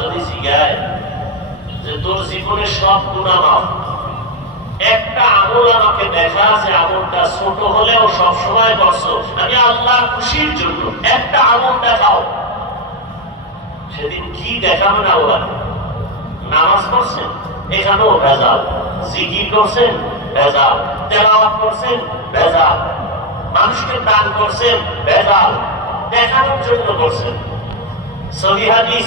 যদি জিগায় যে তোর জীবনে সব গুণা মাফ। একটা আমল আমাকে দেখা যে আমলটা ছোট হলেও সব সময় করছ। আমি আল্লাহর খুশির জন্য একটা আমল দেখাও। সেদিন কি দেখাবেন আল্লাহ নামাজ পড়ছেন এখানেও ভেজাল। জিকির করছেন ভেজাল। তেলাওয়াত করছেন ভেজাল। মানুষকে দান করছেন ভেজাল। দেখানোর জন্য করছেন সহি হাদিস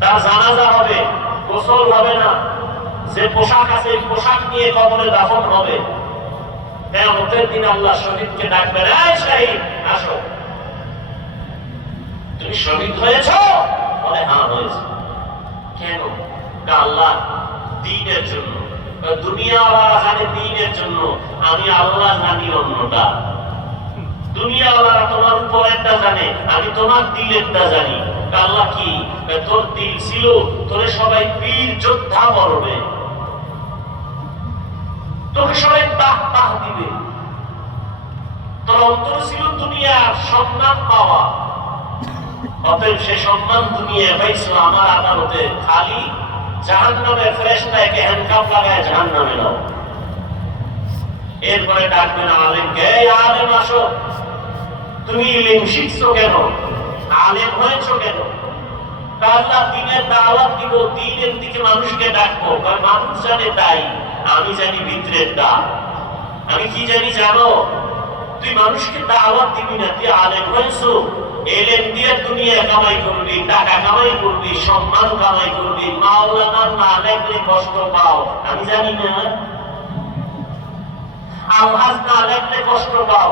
তার জানাজা হবে, গোসল হবে না। যে পোশাক আছে পোশাক নিয়ে কবরে দাফন হবে। দিন আল্লাহ শহীদকে আসো। তুমি শহীদ হয়েছ? বলে হ্যাঁ হয়েছে। কেন? আল্লাহ দিনের জন্য দুনিয়া ওরা জানে দিনের জন্য, আমি আল্লাহ জানি অন্যটা। দুনিয়া ওরা তোমার উপর একটা জানে, আমি তোমার দিলেরটা জানি। আল্লাহ কি তোর দিল ছিল, তোরে সবাই বীর যোদ্ধা বলবে। তোকে সবাই তাহ তাহ দিবে। তোর অন্তর ছিল দুনিয়ার সম্মান পাওয়া। অতএব সে সম্মান দুনিয়া পাইছো আমার আদালতে। খালি জাহান নামে ফ্রেশটা একে হ্যান্ডকাপ লাগায় জাহান নামে নাও। এরপরে ডাকবেন আলেমকে, এই আলেম আসো। তুমি ইলিম শিখছো কেন? আলেম হয়েছো কেন? আল্লাহ দিনের দাওয়াত দিব, দিনের দিকে মানুষকে ডাকবো। কারণ মানুষ জানে তাই, আমি জানি ভিতরের দা আমি কি জানি জানো? তুই মানুষকে দাওয়াত দিবি না, তুই আলেম হয়েছো। এলেন দিয়ে দুনিয়া কামাই করবি, টাকা কামাই করবি, সম্মান কামাই করবি মাওলানার না লেখলে কষ্ট পাও। আমি জানি না। আলহাজ না লেখলে কষ্ট পাও।